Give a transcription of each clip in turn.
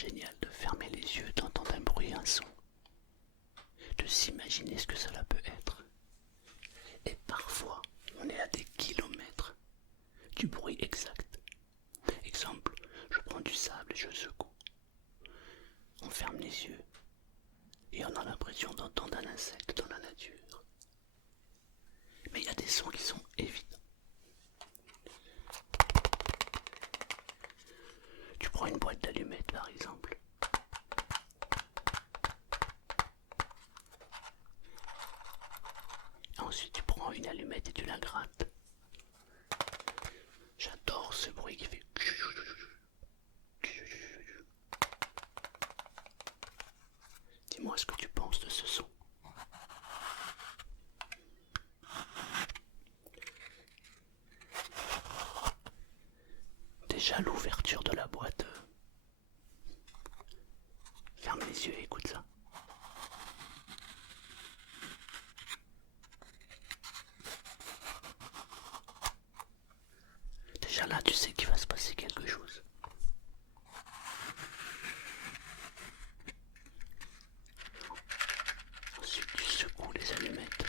génial de fermer les yeux, d'entendre un bruit, un son, de s'imaginer ce que cela peut être. Et parfois, on est à des kilomètres du bruit exact. Exemple, je prends du sable et je secoue. On ferme les yeux et on a l'impression d'entendre un insecte dans la nature. Mais il y a des sons qui sont évidents. Tu prends une boîte d'allumettes par exemple. Ensuite tu prends une allumette et tu la grattes. J'adore ce bruit qui fait. Dis-moi ce que tu penses de ce son. Déjà l'ouverture de la boîte. Ferme les yeux et écoute ça. Déjà là, tu sais qu'il va se passer quelque chose. Ensuite, tu secoues les allumettes.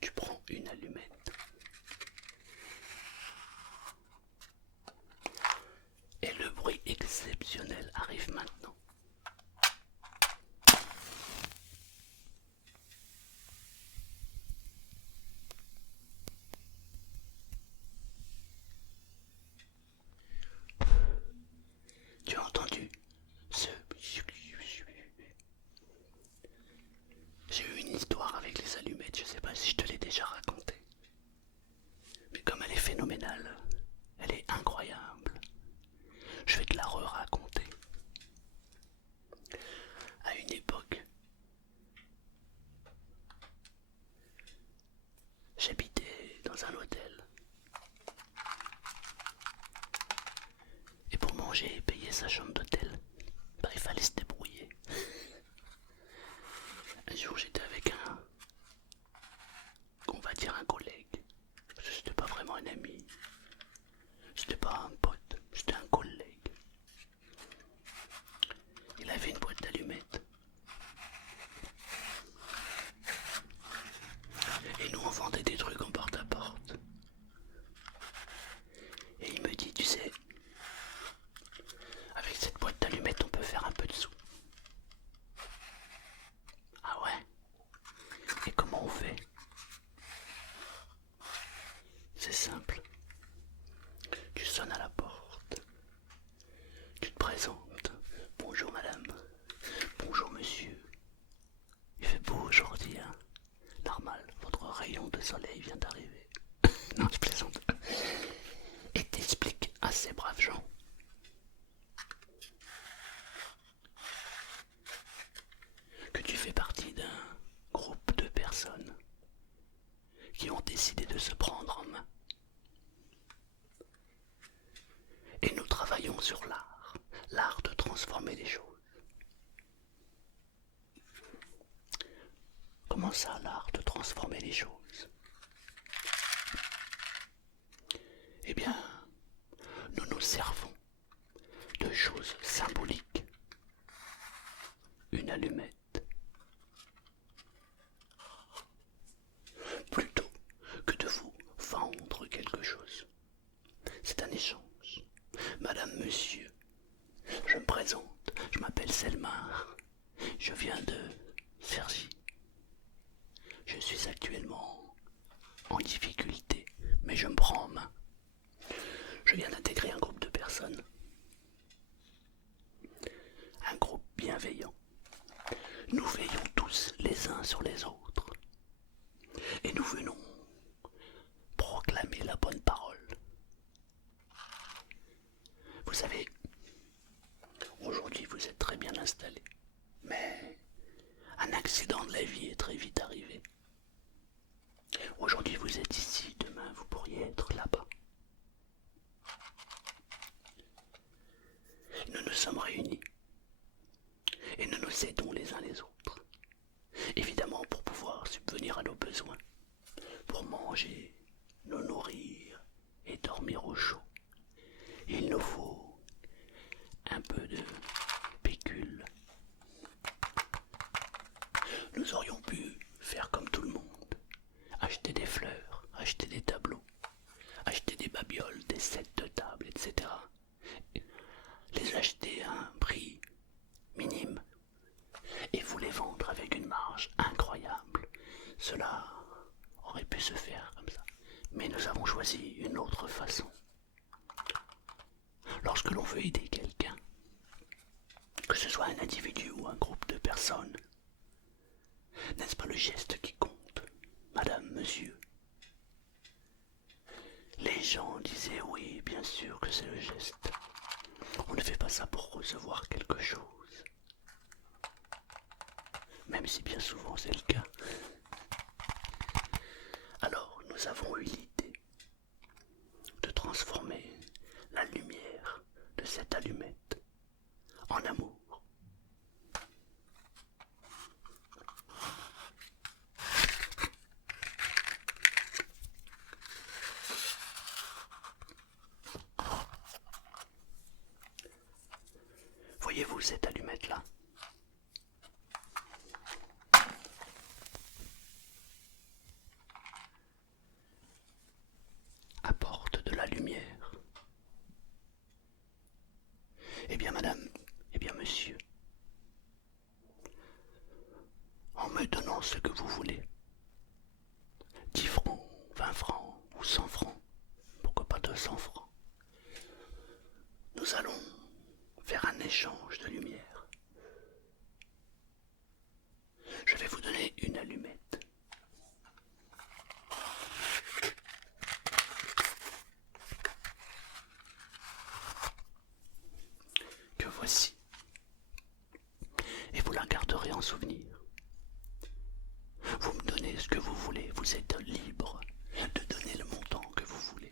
Tu prends une allumette. Et le bruit exceptionnel arrive maintenant. Tu as entendu ce... J'ai eu une histoire avec les allumettes, je sais pas si je te l'ai déjà raconté. Mais comme elle est phénoménale, elle est incroyable, je vais te la re-raconter. À une époque, j'habitais dans un hôtel. Et pour manger et payer sa chambre d'hôtel, il fallait se débrouiller. Un jour j'étais avec on va dire un collègue. C'était pas vraiment un ami. C'était pas un pote, c'était un collègue. Il avait une boîte d'allumettes. Et nous on vendait des trucs en porte-à-porte. Et il me dit, tu sais, avec cette boîte d'allumettes on peut faire un peu de sous. Ah ouais? Et comment on fait? C'est simple. Tu sonnes à la porte. Tu te présentes. Bonjour madame. Bonjour monsieur. Il fait beau aujourd'hui, hein? Normal, votre rayon de soleil vient d'arriver. Non, je plaisante. Et t'expliques à ces braves gens que tu fais partie d'un groupe de personnes qui ont décidé de se prendre en main. Et nous travaillons sur l'art de transformer les choses. Comment ça, l'art de transformer les choses? Eh bien, nous nous servons de choses symboliques. Une allumette. Plutôt que de vous vendre quelque chose. C'est un échange. Madame, monsieur, je me présente, je m'appelle Selmar, je viens de Cergy. Je suis actuellement en difficulté, mais je me prends en main. Je viens d'intégrer un groupe de personnes. Un groupe bienveillant. Nous veillons tous les uns sur les autres. Et nous venons proclamer la bonne parole. Vous savez, aujourd'hui vous êtes très bien installés. Mais un accident de la vie est très vite arrivé. Aujourd'hui vous êtes ici, demain vous pourriez être là-bas. Nous nous sommes réunis et nous nous aidons les uns les autres. Évidemment pour pouvoir subvenir à nos besoins, pour manger, nous nourrir et dormir au chaud. il nous faut un peu de pécule. Nous aurions pu faire comme tout le monde, acheter des fleurs, acheter des tableaux, acheter des babioles, des sets de table, etc. Les acheter à un prix minime et vous les vendre avec une marge incroyable. Cela aurait pu se faire comme ça. Mais nous avons choisi une autre façon. Lorsque l'on veut aider quelqu'un, que ce soit un individu ou un groupe de personnes, n'est-ce pas le geste qui compte, madame, monsieur? Les gens disaient oui, bien sûr que c'est le geste. On ne fait pas ça pour recevoir quelque chose. Même si bien souvent c'est le cas. Alors nous avons eu l'idée de transformer la lumière de cette allumette en amour. Voyez-vous cette allumette-là? Apporte de la lumière. Eh bien madame, eh bien monsieur, en me donnant ce que vous voulez, 10 francs, 20 francs ou 100 francs, pourquoi pas 200 francs, nous allons faire un échange de lumière. Je vais vous donner une allumette. Que voici. Et vous la garderez en souvenir. Vous me donnez ce que vous voulez, vous êtes libre de donner le montant que vous voulez.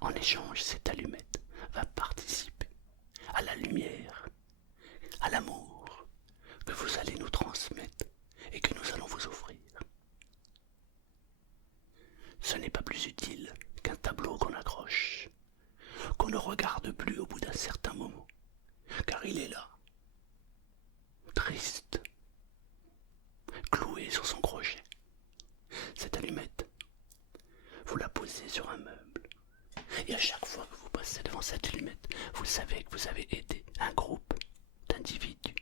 En échange, cette allumette va participer à la lumière, à l'amour que vous allez nous transmettre et que nous allons vous offrir. Ce n'est pas plus utile qu'un tableau qu'on accroche, qu'on ne regarde plus au bout d'un certain moment, car il est là, triste, cloué sur son crochet. Cette allumette, vous la posez sur un meuble, et à chaque fois que vous passez devant cette allumette, vous savez que vous avez aidé un groupe d'individus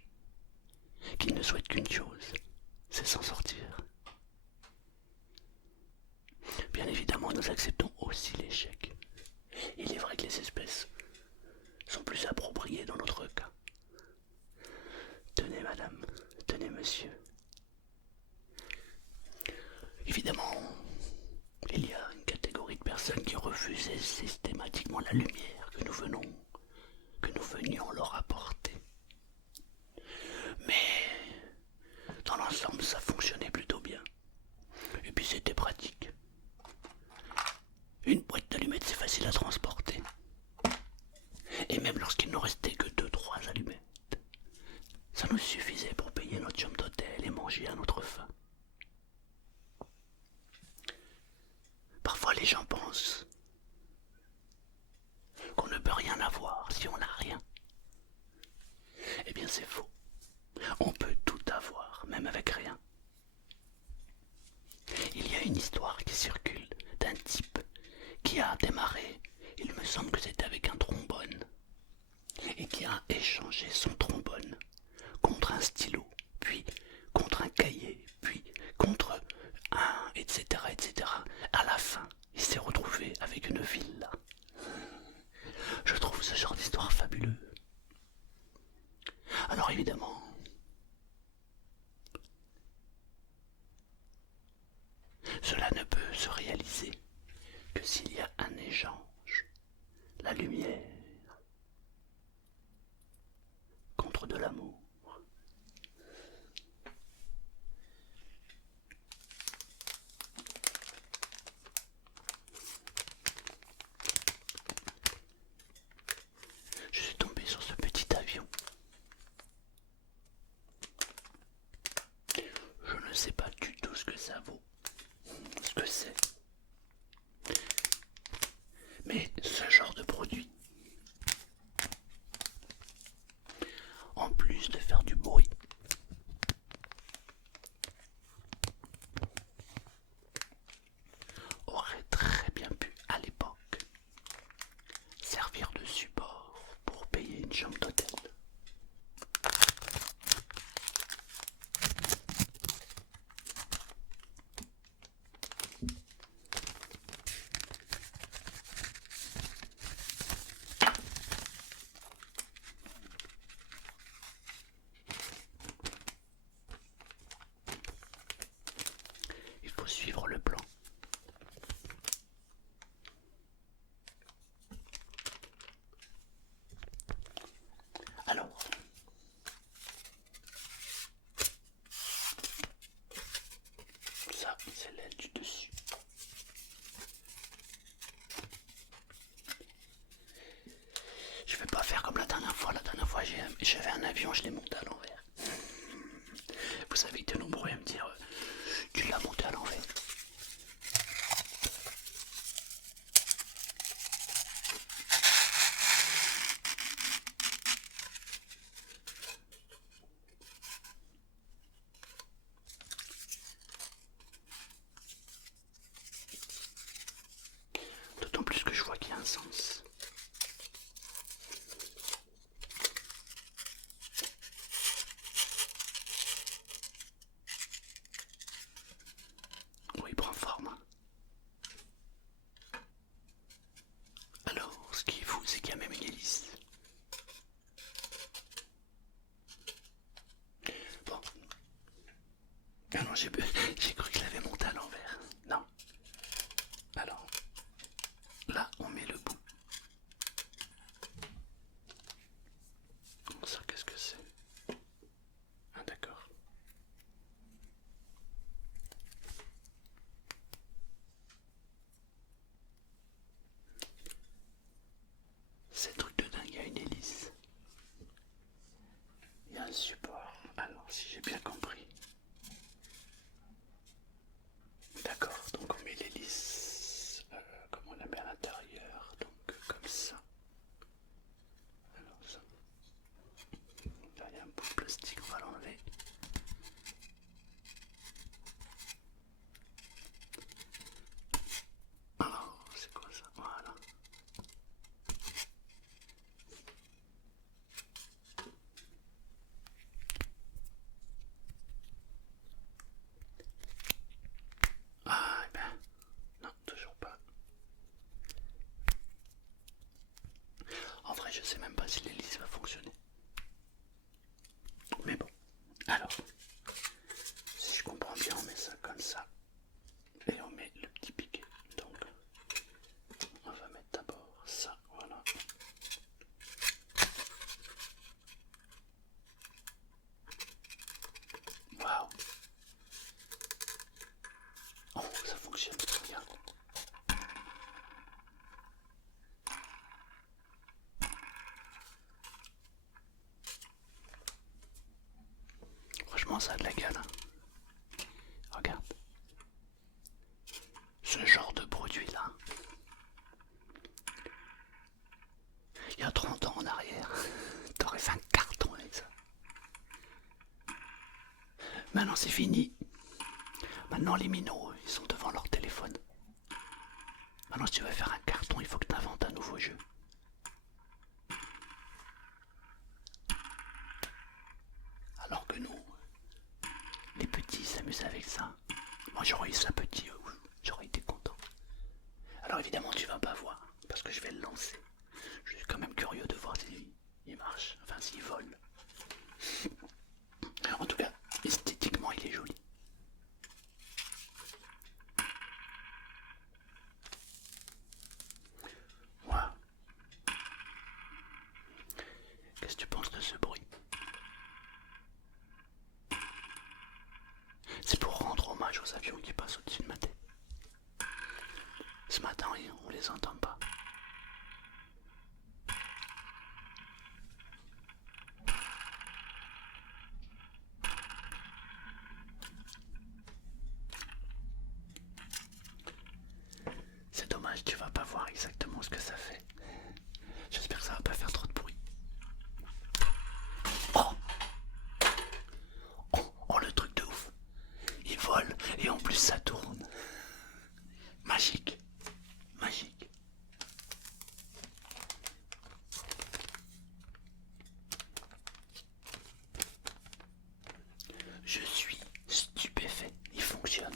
qui ne souhaitent qu'une chose, c'est s'en sortir. Bien évidemment, nous acceptons aussi l'échec. Il est vrai que les espèces sont plus appropriées dans notre cas. Tenez madame, tenez monsieur. Évidemment, il y a une catégorie de personnes qui refusaient systématiquement la lumière que nous venions leur apporter. Mais dans l'ensemble, ça fonctionnait plutôt bien. Et puis c'était pratique. Une boîte d'allumettes, c'est facile à transporter. Et même lorsqu'il ne restait que 2-3 allumettes, ça nous suffisait pour payer notre chambre d'hôtel et manger à notre faim. Parfois les gens pensent qu'on ne peut rien avoir si on n'a rien. Eh bien c'est faux. On peut tout avoir, même avec rien. Il y a une histoire qui circule d'un type qui a démarré, il me semble que c'était avec un trombone, et qui a échangé son trombone contre un stylo, puis contre un cahier, puis contre un, etc., etc. À la fin, il s'est retrouvé avec une villa. Je trouve ce genre d'histoire fabuleux. Alors évidemment, cela ne peut se réaliser que s'il y a un échange, la lumière contre de l'amour. Je suis tombé sur ce petit avion. Je ne sais pas du tout ce que ça vaut, ce que c'est. Mais ce genre de produit dernière fois, j'avais un avion, je l'ai monté à l'envers. Vous savez que de nombreux à me dire, tu l'as monté à l'envers. D'autant plus que je vois qu'il y a un sens. Oui, il prend forme. Alors, ce qui est fou, c'est qu'il y a même une hélice. Bon. Ah non, j'ai cru que je l'avais monté à l'envers. Non. Alors, là, on met le bout. Ça, qu'est-ce que c'est? Ah, d'accord. C'est truc de dingue, il y a une hélice. Il y a un support. Alors, si j'ai bien compris. D'accord, donc on met l'hélice comme on la met à l'intérieur, donc comme ça. Alors ça. Là, il y a un bout de plastique, on va l'enlever. Alors, c'est quoi ça? Voilà. Ah, eh ben, non, toujours pas. En vrai, je sais même pas si l'hélice va fonctionner. Mais bon, alors, si je comprends bien, on met ça comme ça. Et on met le petit piquet. Donc, on va mettre d'abord ça, voilà. Waouh! Oh, ça fonctionne, regarde. Franchement, ça a de la gueule. Regarde. Ce genre de produit-là, il y a 30 ans en arrière, t'aurais fait un carton avec ça. Maintenant, c'est fini. Maintenant, les minots, ils sont devant leur téléphone. Maintenant, si tu veux faire un carton, il faut que tu inventes un nouveau jeu. Alors que nous, les petits s'amusent avec ça. Moi, j'aurais eu ça petit, j'aurais été content. Alors évidemment, tu vas pas voir, parce que je vais le lancer. Je suis quand même curieux de voir s'il marche, enfin s'il vole. En tout cas, esthétiquement, il est joli. Voilà. Qu'est-ce que tu penses de ce bruit? C'est pour rendre hommage aux avions qui passent au-dessus de ma tête. Ce matin, on les entend pas. C'est dommage, tu vas pas voir exactement ce que ça fait. J'espère que ça va pas faire trop de bruit. Oh, oh, le truc de ouf. Il vole et en plus ça tourne. Magique. Magique. Je suis stupéfait. Il fonctionne.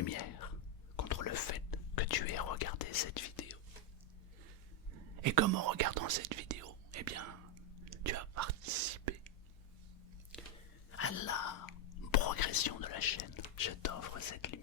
lumière contre le fait que tu aies regardé cette vidéo. Et comme en regardant cette vidéo, eh bien, tu as participé à la progression de la chaîne. Je t'offre cette lumière.